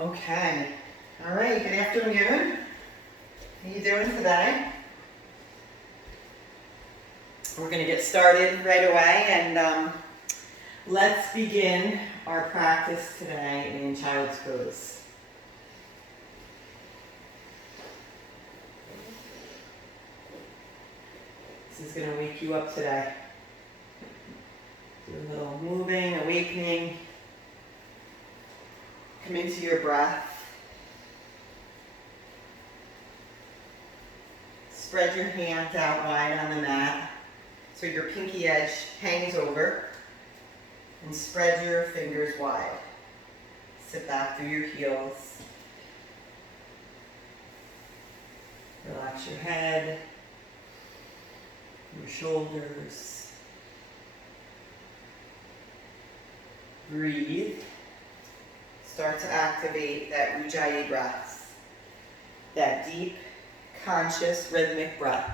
Okay. All right, good afternoon. How you doing today? We're going to get started right away, and let's begin our practice today in child's pose. This is going to wake you up today. Do a little moving, awakening. Come into your breath. Spread your hands out wide on the mat so your pinky edge hangs over, and spread your fingers wide. Sit back through your heels. Relax your head, your shoulders. Breathe. Start to activate that Ujjayi breath, that deep, conscious, rhythmic breath,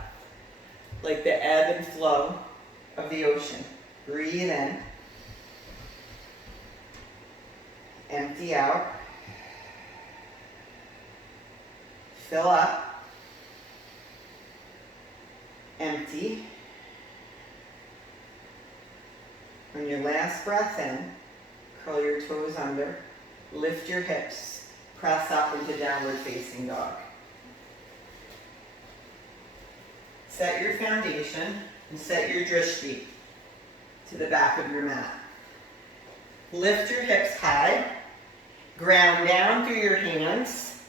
like the ebb and flow of the ocean. Breathe in, empty out, fill up, empty. On your last breath in, curl your toes under, lift your hips, press up into downward facing dog. Set your foundation and set your drishti to the back of your mat. Lift your hips high, ground down through your hands,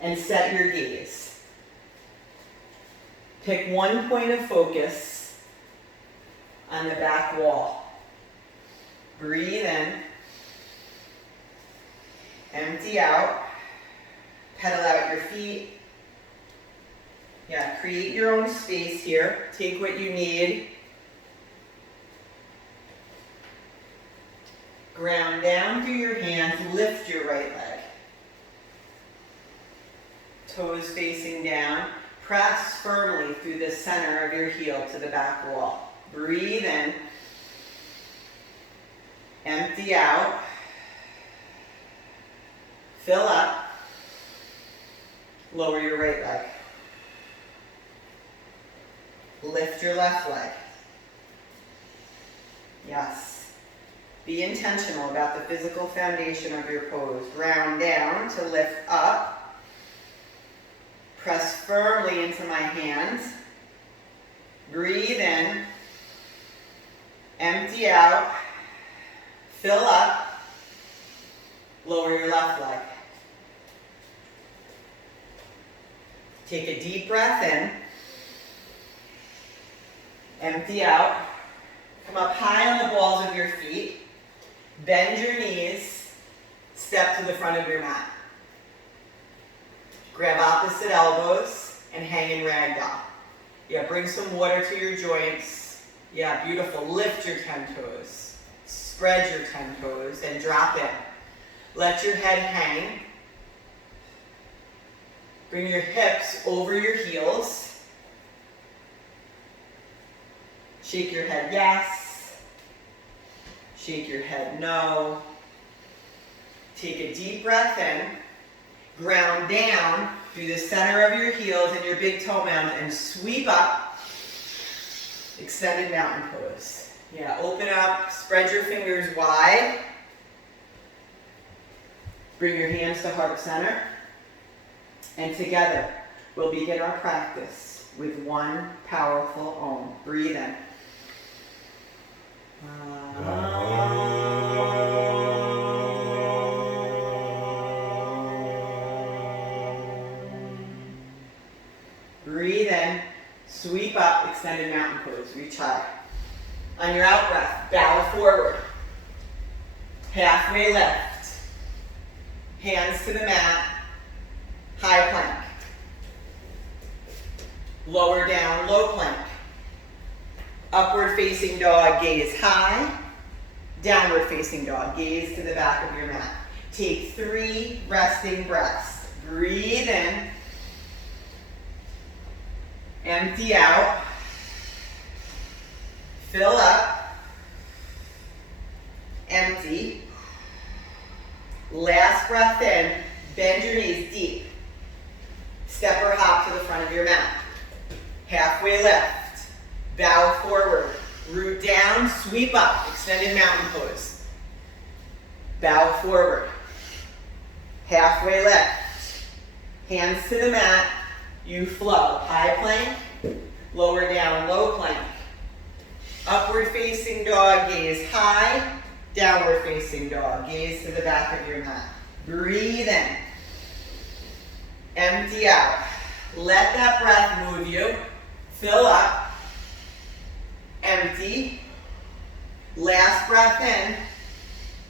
and set your gaze. Pick one point of focus on the back wall. Breathe in, empty out, pedal out your feet. Yeah, create your own space here. Take what you need. Ground down through your hands, lift your right leg. Toes facing down. Press firmly through the center of your heel to the back wall. Breathe in. Empty out. Fill up. Lower your right leg. Lift your left leg. Yes. Be intentional about the physical foundation of your pose. Ground down to lift up. Press firmly into my hands. Breathe in. Empty out. Fill up. Lower your left leg. Take a deep breath in. Empty out. Come up high on the balls of your feet. Bend your knees. Step to the front of your mat. Grab opposite elbows and hang in ragdoll. Yeah, bring some water to your joints. Yeah, beautiful. Lift your 10 toes. Spread your 10 toes and drop in. Let your head hang. Bring your hips over your heels. Shake your head yes. Shake your head no. Take a deep breath in. Ground down through the center of your heels and your big toe mound and sweep up. Extended mountain pose. Yeah, open up, spread your fingers wide. Bring your hands to heart center. And together, we'll begin our practice with one powerful Om. Breathe in. Breathe in, sweep up, extended mountain pose, reach high. On your out breath, bow forward. Halfway lift. Hands to the mat, high plank. Lower down, low plank. Upward facing dog, gaze high. Downward facing dog, gaze to the back of your mat. Take 3 resting breaths. Breathe in. Empty out. Fill up. Empty. Last breath in, bend your knees deep. Step or hop to the front of your mat. Halfway lift, bow forward, root down, sweep up, extended mountain pose. Bow forward, halfway lift, hands to the mat, you flow. High plank, lower down, low plank. Upward facing dog, gaze high, downward facing dog, gaze to the back of your mat. Breathe in, empty out. Let that breath move you. Fill up, empty. Last breath in,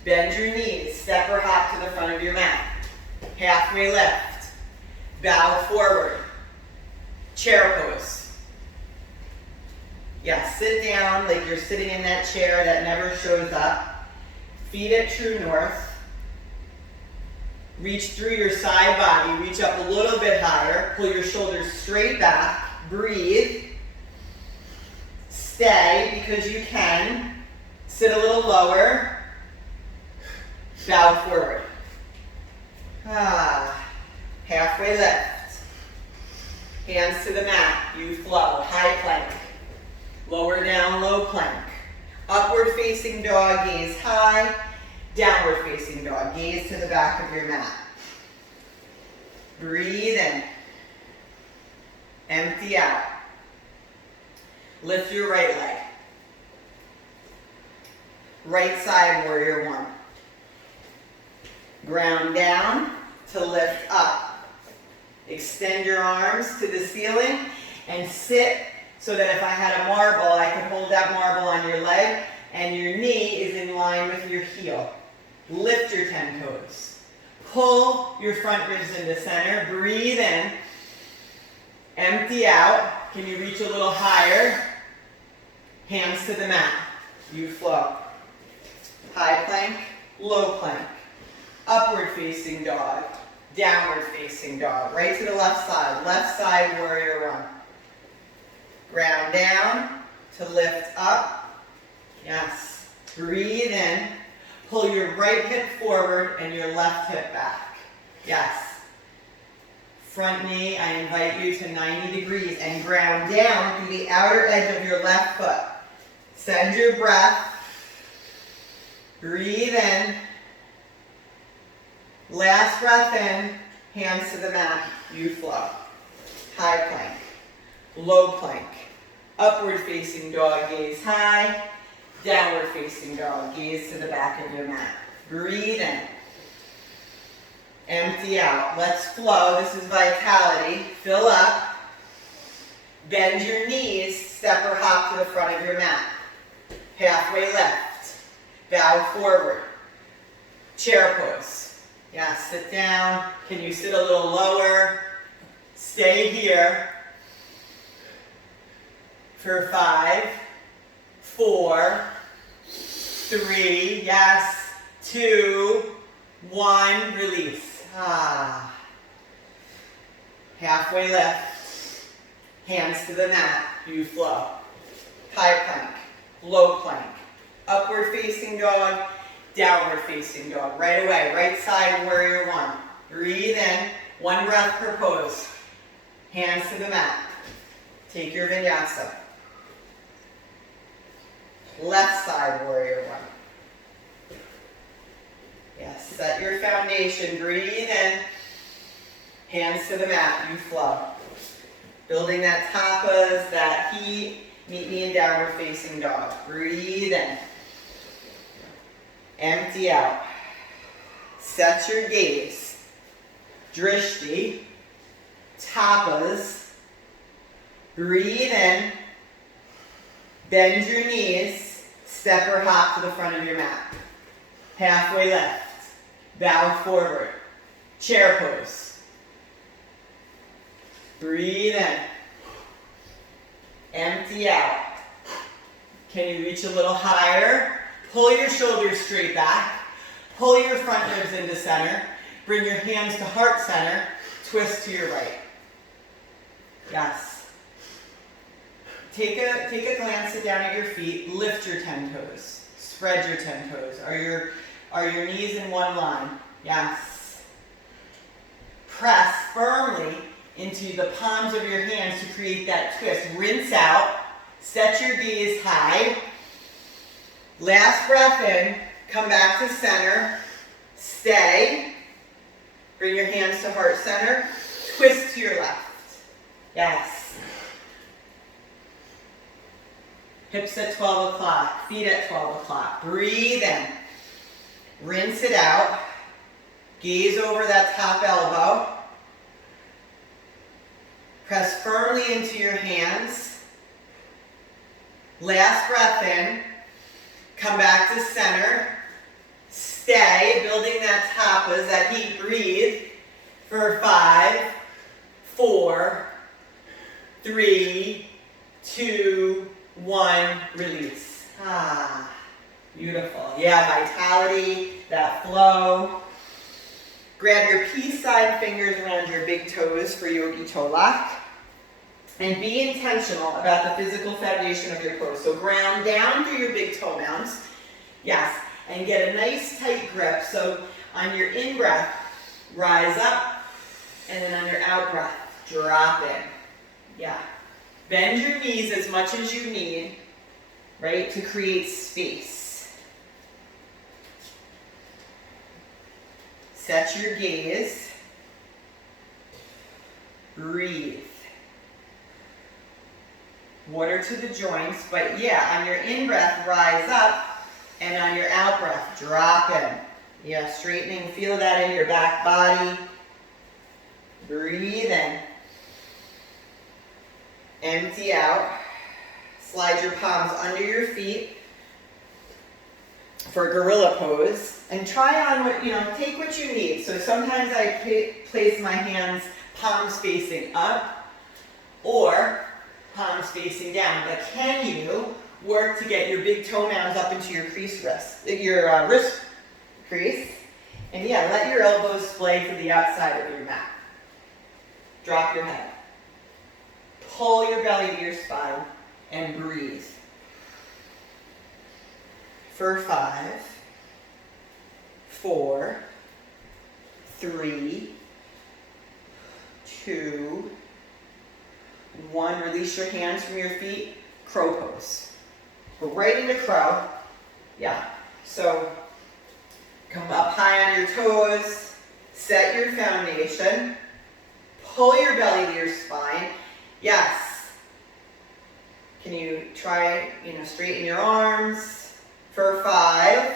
bend your knees, step or hop to the front of your mat. Halfway lift, bow forward, chair pose. Yes, sit down like you're sitting in that chair that never shows up. Feet at true north. Reach through your side body, reach up a little bit higher, pull your shoulders straight back, breathe. Stay because you can. Sit a little lower. Bow forward. Halfway lift. Hands to the mat, you flow. High plank. Lower down, low plank. Upward facing dog, gaze high. Downward facing dog, gaze to the back of your mat. Breathe in. Empty out. Lift your right leg. Right side, warrior one. Ground down to lift up. Extend your arms to the ceiling and sit so that if I had a marble, I could hold that marble on your leg and your knee is in line with your heel. Lift your 10 toes. Pull your front ribs into center. Breathe in. Empty out. Can you reach a little higher? Hands to the mat. You flow. High plank, low plank. Upward facing dog. Downward facing dog. Right to the left side. Left side, warrior one. Ground down to lift up. Yes. Breathe in. Pull your right hip forward and your left hip back. Yes. Front knee, I invite you to 90 degrees and ground down through the outer edge of your left foot. Send your breath. Breathe in. Last breath in. Hands to the mat. You flow. High plank. Low plank. Upward facing dog, gaze high. Downward facing dog, gaze to the back of your mat. Breathe in. Empty out. Let's flow. This is vitality. Fill up. Bend your knees. Step or hop to the front of your mat. Halfway lift. Bow forward. Chair pose. Yeah, sit down. Can you sit a little lower? Stay here for 5, 4, 3, yes, 2, 1, release. Halfway lift. Hands to the mat. You flow. High plank. Low plank. Upward facing dog. Downward facing dog. Right away. Right side, warrior one. Breathe in. One breath per pose. Hands to the mat. Take your vinyasa. Left side, warrior one. Yes, set your foundation. Breathe in. Hands to the mat. You flow. Building that tapas, that heat. Meet me in downward facing dog. Breathe in. Empty out. Set your gaze. Drishti. Tapas. Breathe in. Bend your knees. Step or hop to the front of your mat. Halfway lift. Bow forward. Chair pose. Breathe in. Empty out. Can you reach a little higher? Pull your shoulders straight back. Pull your front ribs into center. Bring your hands to heart center. Twist to your right. Yes. Take a glance, sit down at your feet. Lift your 10 toes. Spread your 10 toes. Are your knees in one line? Yes. Press firmly into the palms of your hands to create that twist. Rinse out. Set your gaze high. Last breath in. Come back to center. Stay. Bring your hands to heart center. Twist to your left. Yes. Hips at 12 o'clock. Feet at 12 o'clock. Breathe in. Rinse it out. Gaze over that top elbow. Press firmly into your hands. Last breath in. Come back to center. Stay, building that tapas, that heat. Breathe for 5, 4, 3, 2, 1. Release. Ah, beautiful. Yeah, vitality, that flow. Grab your peace sign fingers around your big toes for Yogi Toe Lock. And be intentional about the physical foundation of your pose. So ground down through your big toe mounds. Yes. And get a nice tight grip. So on your in-breath, rise up. And then on your out-breath, drop in. Yeah. Bend your knees as much as you need, right, to create space. Set your gaze. Breathe. Water to the joints, but yeah, on your in-breath, rise up. And on your out-breath, drop in. Yeah, straightening, feel that in your back body. Breathe in. Empty out. Slide your palms under your feet for gorilla pose. And try on what, take what you need. So sometimes I place my hands palms facing up or palms facing down. But can you work to get your big toe mounds up into your wrist crease? And yeah, let your elbows splay to the outside of your mat. Drop your head. Pull your belly to your spine and breathe. For 5, 4, 3, 2, 1. Release your hands from your feet. Crow pose. We're right into crow. Yeah. So come up high on your toes. Set your foundation. Pull your belly to your spine. Yes. Can you try, straighten your arms for 5,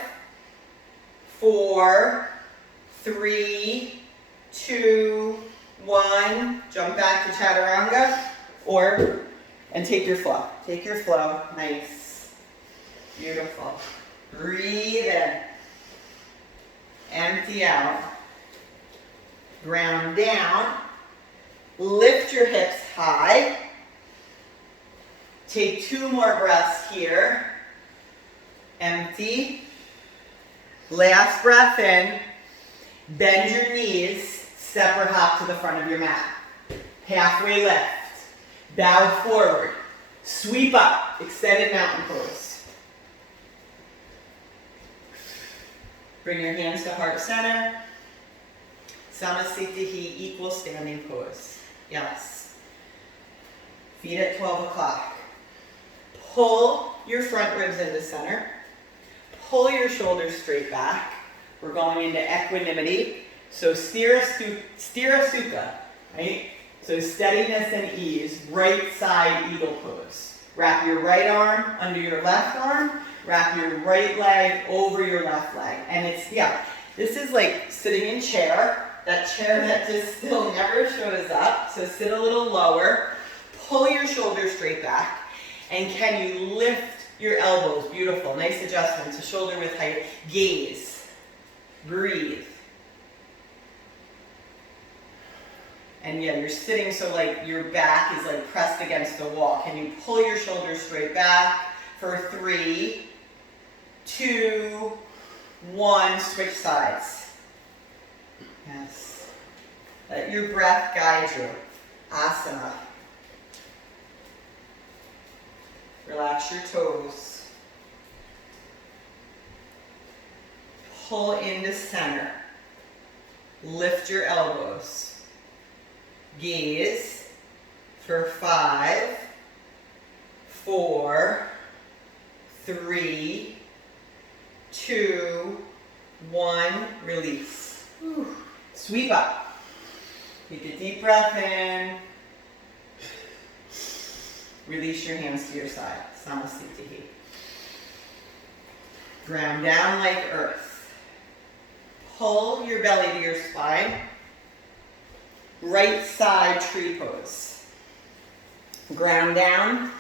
4, 3, 2, 1. Jump back to chaturanga and take your flow. Take your flow. Nice. Beautiful. Breathe in. Empty out. Ground down. Lift your hips high. Take 2 more breaths here. Empty. Last breath in. Bend your knees. Step or hop to the front of your mat. Halfway lift. Bow forward. Sweep up. Extended mountain pose. Bring your hands to heart center. Samasthiti, equal standing pose. Yes. Feet at 12 o'clock. Pull your front ribs into center. Pull your shoulders straight back. We're going into equanimity. So Sthira Sukha, right? So steadiness and ease. Right side eagle pose. Wrap your right arm under your left arm. Wrap your right leg over your left leg. And this is like sitting in chair. That chair that just still never shows up. So sit a little lower. Pull your shoulders straight back. And can you lift your elbows? Beautiful. Nice adjustment to shoulder width height. Gaze. Breathe. And yeah, you're sitting so like your back is like pressed against the wall. Can you pull your shoulders straight back for 3, 2, 1, switch sides. Yes. Let your breath guide you. Asana. Relax your toes. Pull into center. Lift your elbows. Gaze for 5, 4, 3, 2, 1. Release. Whew. Sweep up. Take a deep breath in. Release your hands to your side. Samasthiti. Ground down like earth. Pull your belly to your spine. Right side tree pose. Ground down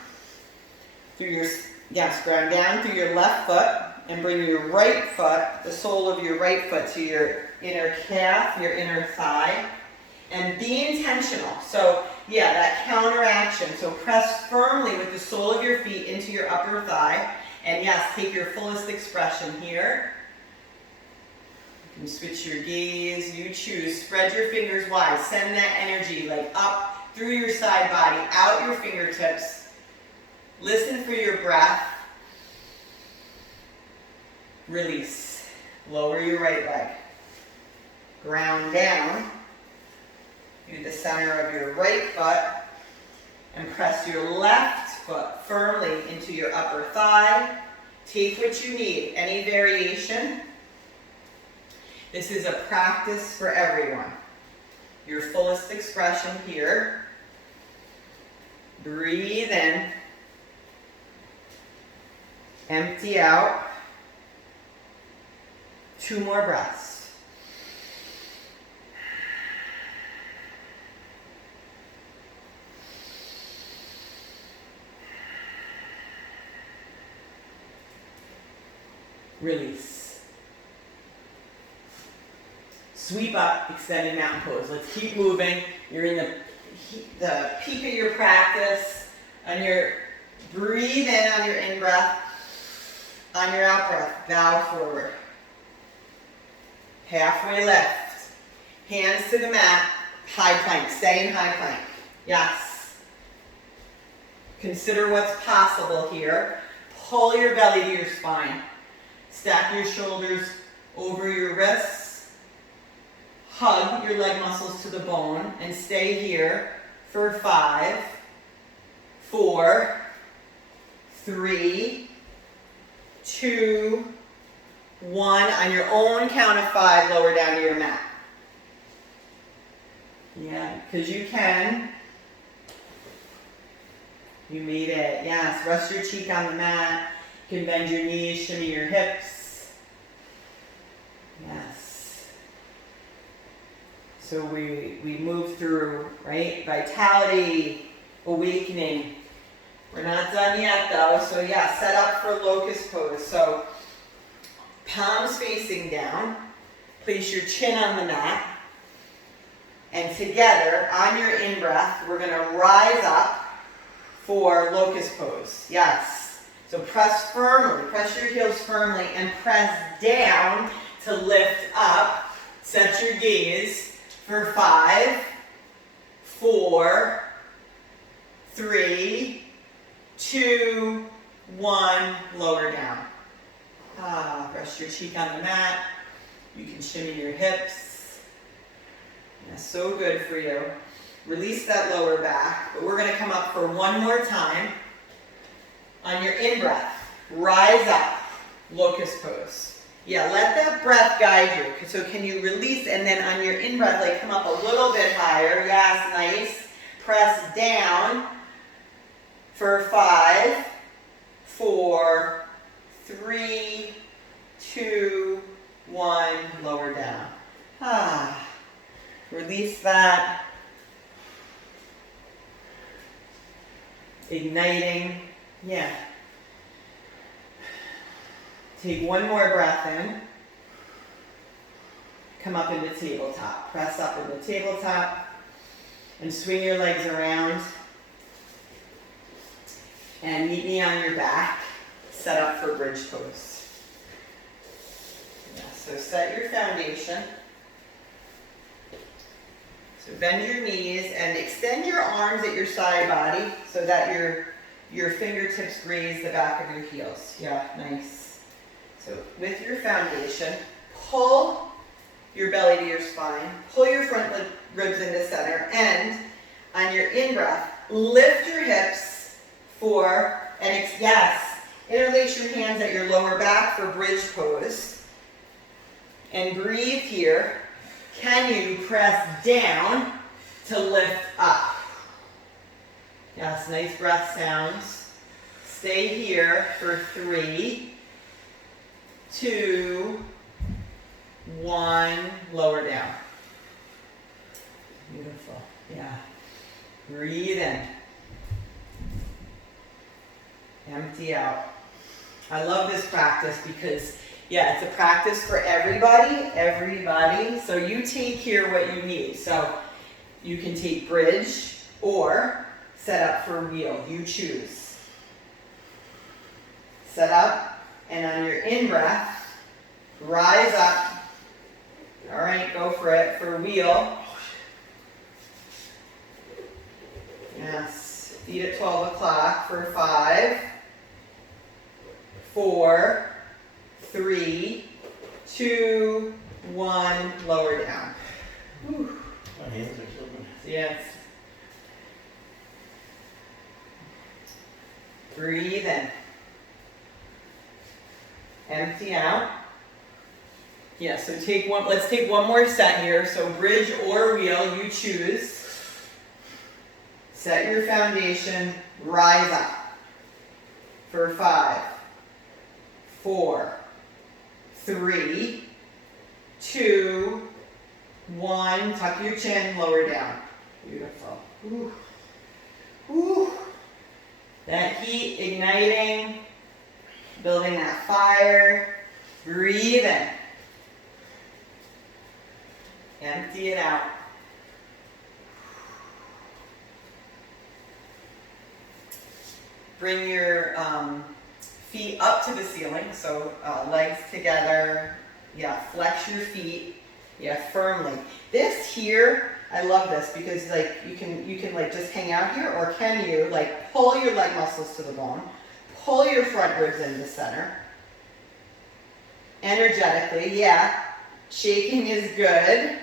through your, ground down through your left foot and bring your right foot, the sole of your right foot to your inner calf, your inner thigh. And be intentional. So, that counteraction. So press firmly with the sole of your feet into your upper thigh. And yes, take your fullest expression here. You can switch your gaze, you choose. Spread your fingers wide. Send that energy like up through your side body, out your fingertips. Listen for your breath. Release. Lower your right leg. Ground down through the center of your right foot and press your left foot firmly into your upper thigh. Take what you need. Any variation. This is a practice for everyone. Your fullest expression here. Breathe in. Empty out. 2 more breaths. Release. Sweep up, extended mountain pose. Let's keep moving. You're in the peak of your practice. Breathe in on your in-breath. On your out-breath, bow forward. Halfway lift. Hands to the mat. High plank. Stay in high plank. Yes. Consider what's possible here. Pull your belly to your spine. Stack your shoulders over your wrists. Hug your leg muscles to the bone and stay here for 5, 4, 3, 2, 1. On your own count of 5, lower down to your mat. Yeah, because you can. You made it. Yes, rest your cheek on the mat. You can bend your knees, shimmy your hips. Yes. So we move through, right? Vitality, awakening. We're not done yet though. So set up for locust pose. So palms facing down. Place your chin on the mat. And together, on your in-breath, we're going to rise up for locust pose. Yes. So press firmly, press your heels firmly, and press down to lift up. Set your gaze for 5, 4, 3, 2, 1. Lower down. Rest your cheek on the mat. You can shimmy your hips. That's so good for you. Release that lower back, but we're going to come up for one more time. On your in-breath, rise up, locust pose. Let that breath guide you. So can you release, and then on your in-breath, come up a little bit higher. Yes, nice. Press down for 5, 4, 3, 2, 1. Lower down. Release that. Igniting. Take one more breath in. Come up into tabletop. Press up into tabletop. And swing your legs around. And meet me on your back. Set up for bridge pose. So set your foundation. So bend your knees and extend your arms at your side body so that your fingertips graze the back of your heels. Nice. So with your foundation, pull your belly to your spine. Pull your front ribs into center. And on your in-breath, lift your hips for an yes. Interlace your hands at your lower back for bridge pose. And breathe here. Can you press down to lift up? Yes, nice breath sounds. Stay here for 3, 2, 1. Lower down. Beautiful. Yeah. Breathe in. Empty out. I love this practice because, yeah, it's a practice for everybody. So you take here what you need. So you can take bridge or set up for wheel. You choose. Set up, and on your in-breath, rise up. All right, go for it. For wheel. Yes, feet at 12 o'clock for 5, 4, 3, 2, 1, lower down. Whew. My hands are slipping. Yes. Breathe in. Empty out. Yeah, so let's take one more set here. So bridge or wheel, you choose. Set your foundation, rise up. For 5, 4, 3, 2, 1. Tuck your chin, lower down. Beautiful. Ooh. Ooh. That heat igniting, building that fire. Breathe in. Empty it out. Bring your feet up to the ceiling, so legs together. Yeah, flex your feet. Yeah, firmly. This here, I love this because like you can like just hang out here, or can you like pull your leg muscles to the bone, pull your front ribs into center. Energetically, yeah. Shaking is good.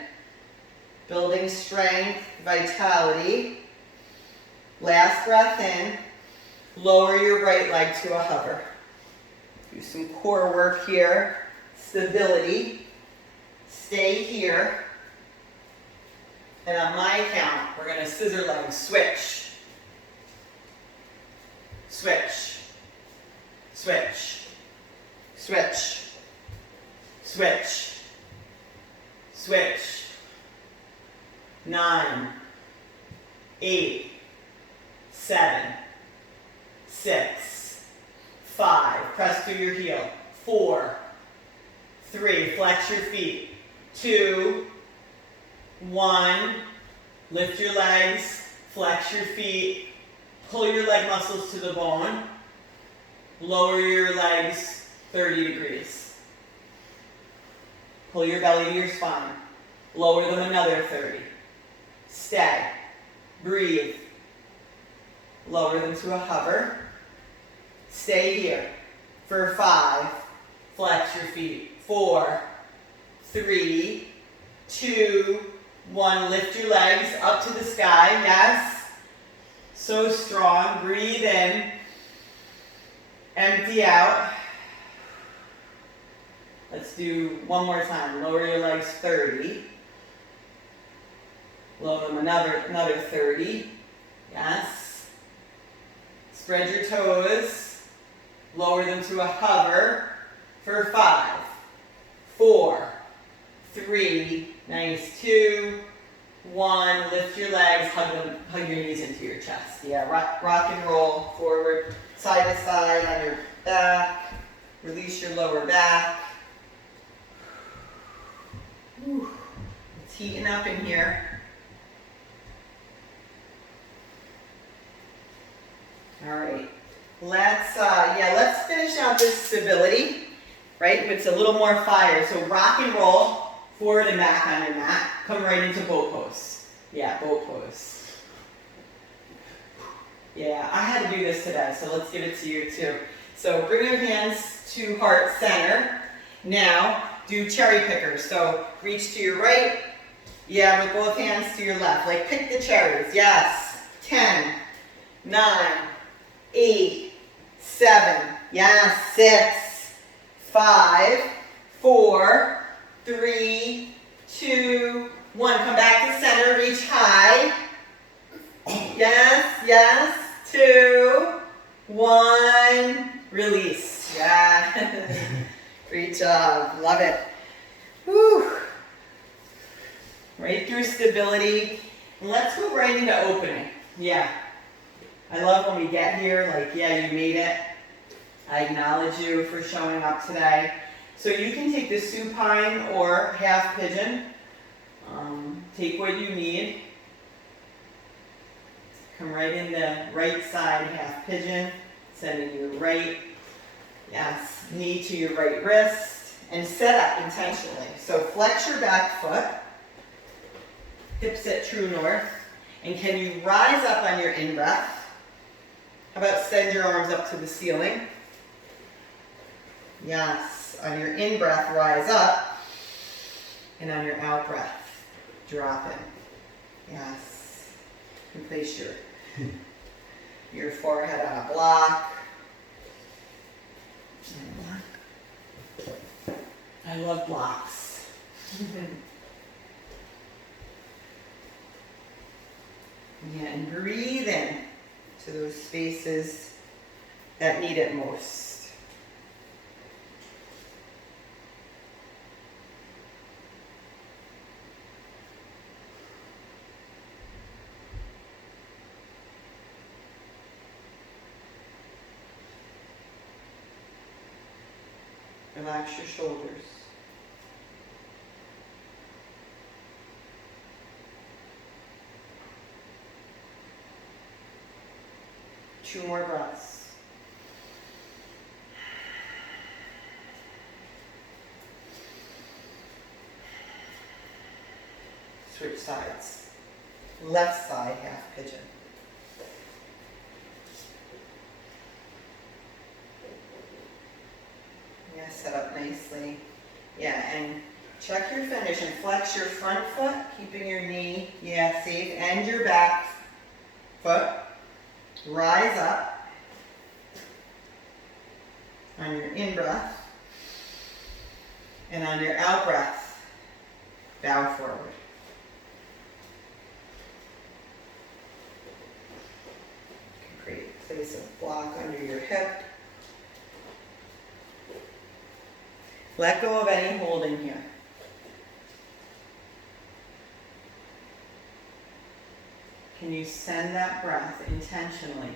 Building strength, vitality. Last breath in. Lower your right leg to a hover. Do some core work here. Stability. Stay here. And on my count, we're going to scissor leg switch. Switch. Switch. Switch. Switch. Switch. 9, 8, 7, 6, 5. Press through your heel. 4, 3. Flex your feet. 2, 1. Lift your legs. Flex your feet. Pull your leg muscles to the bone. Lower your legs 30 degrees. Pull your belly to your spine. Lower them another 30. Stay. Breathe. Lower them to a hover. Stay here. For 5. Flex your feet. 4, 3, 2, 1. Lift your legs up to the sky. Yes. So strong. Breathe in. Empty out. Let's do one more time. Lower your legs 30. Lower them another 30. Yes. Spread your toes. Lower them to a hover for 5, 4, 3, nice, 2, 1. Lift your legs, hug your knees into your chest. Yeah, rock and roll forward, side to side on your back. Release your lower back. Whew. It's heating up in here. All right, let's finish out this stability, right? It's a little more fire. So rock and roll, forward and back on your mat. Come right into boat pose. Yeah, boat pose. Yeah, I had to do this today, so let's give it to you too. So bring your hands to heart center. Now, do cherry pickers. So reach to your right, yeah, with both hands to your left. Like pick the cherries, yes. 10, 9, 8, 7, yes, 6, 5, 4, 3, 2, 1. Come back to center, reach high. Yes, yes, 2, 1, release. Yeah. Great job, love it. Whew. Right through stability. And let's go right into opening. Yeah. I love when we get here, like, yeah, you made it. I acknowledge you for showing up today. So you can take the supine or half pigeon. Take what you need. Come right in the right side, half pigeon. Sending you right. Yes, knee to your right wrist. And set up intentionally. So flex your back foot. Hips at true north. And can you rise up on your in-breath? How about send your arms up to the ceiling? Yes, on your in-breath, rise up. And on your out-breath, drop in. Yes. And place your forehead on a block. I love blocks. Yeah, and breathe in to those spaces that need it most. Relax your shoulders. Two more breaths. Switch sides. Left side, half pigeon. Yeah, set up nicely. Yeah, and check your finish and flex your front foot, keeping your knee, yeah, safe, and your back foot. Rise up on your in-breath, and on your out-breath, bow forward. Great. Place a block under your hip. Let go of any holding here. Can you send that breath intentionally?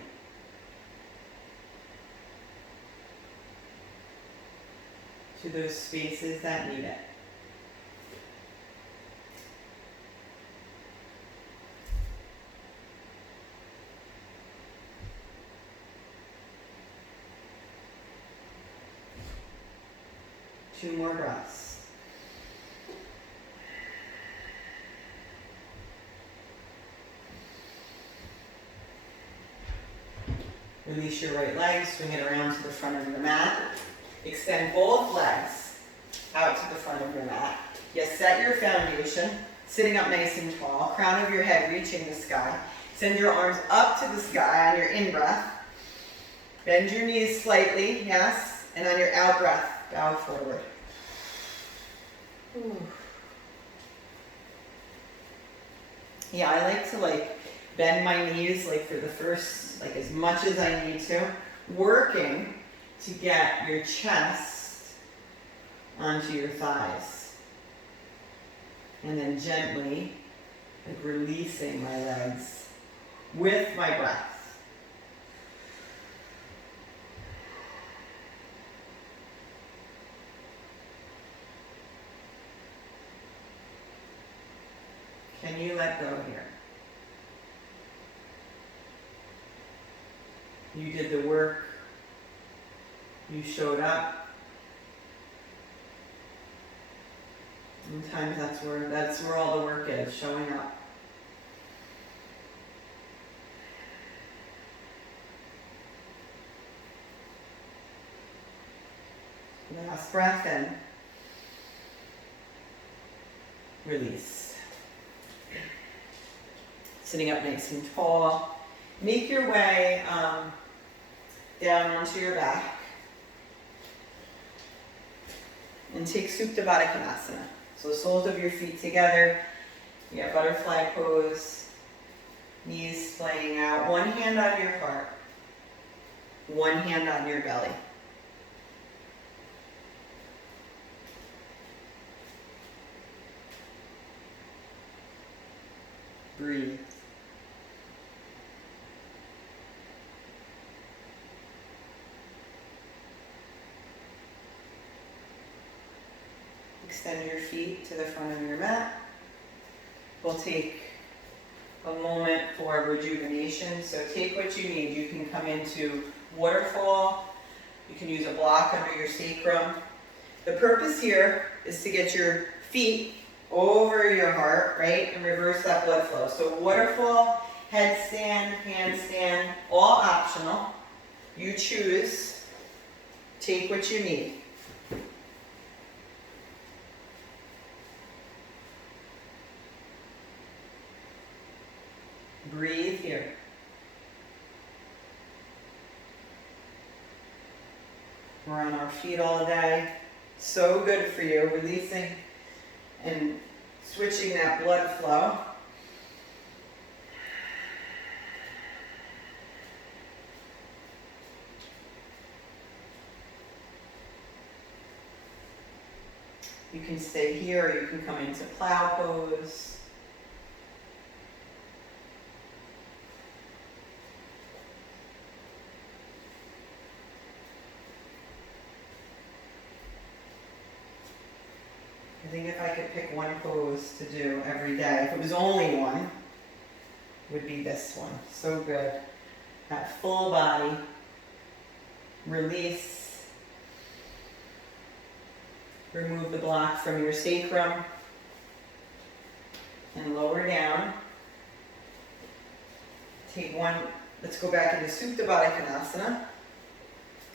To those spaces that need it. Two more breaths. Release your right leg, swing it around to the front of your mat. Extend both legs out to the front of your mat. You set your foundation, sitting up nice and tall, crown of your head reaching the sky. Send your arms up to the sky on your in-breath. Bend your knees slightly, yes, and on your out-breath, bow forward. Ooh. Yeah, I like to bend my knees for the first, as much as I need to, working to get your chest onto your thighs. And then gently, releasing my legs with my breath. Can you let go here? You did the work. You showed up. Sometimes that's where all the work is, showing up. Last breath in. release. Sitting up nice and tall. Make your way down onto your back. And take Supta Baddha Konasana. So the soles of your feet together. You got butterfly pose. Knees splaying out. One hand on your heart. One hand on your belly. Breathe. Extend your feet to the front of your mat. We'll take a moment for rejuvenation. So take what you need. You can come into waterfall. You can use a block under your sacrum. The purpose here is to get your feet over your heart, right? And reverse that blood flow. So waterfall, headstand, handstand, all optional. You choose. Take what you need. Breathe here. We're on our feet all day. So good for you. Releasing and switching that blood flow. You can stay here or you can come into plow pose. I think if I could pick one pose to do every day, if it was only one, would be this one. So good. That full body. Release. Remove the block from your sacrum. And lower down. Take one, let's go back into Supta Baddha Konasana.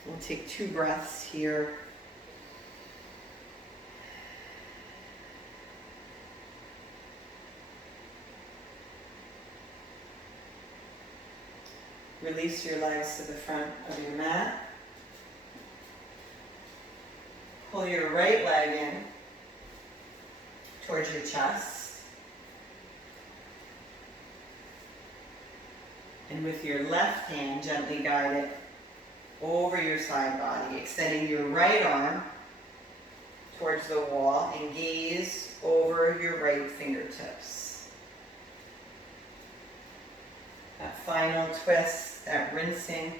We'll take 2 breaths here. Release your legs to the front of your mat. Pull your right leg in towards your chest. And with your left hand, gently guide it over your side body, extending your right arm towards the wall and gaze over your right fingertips. That final twist, that rinsing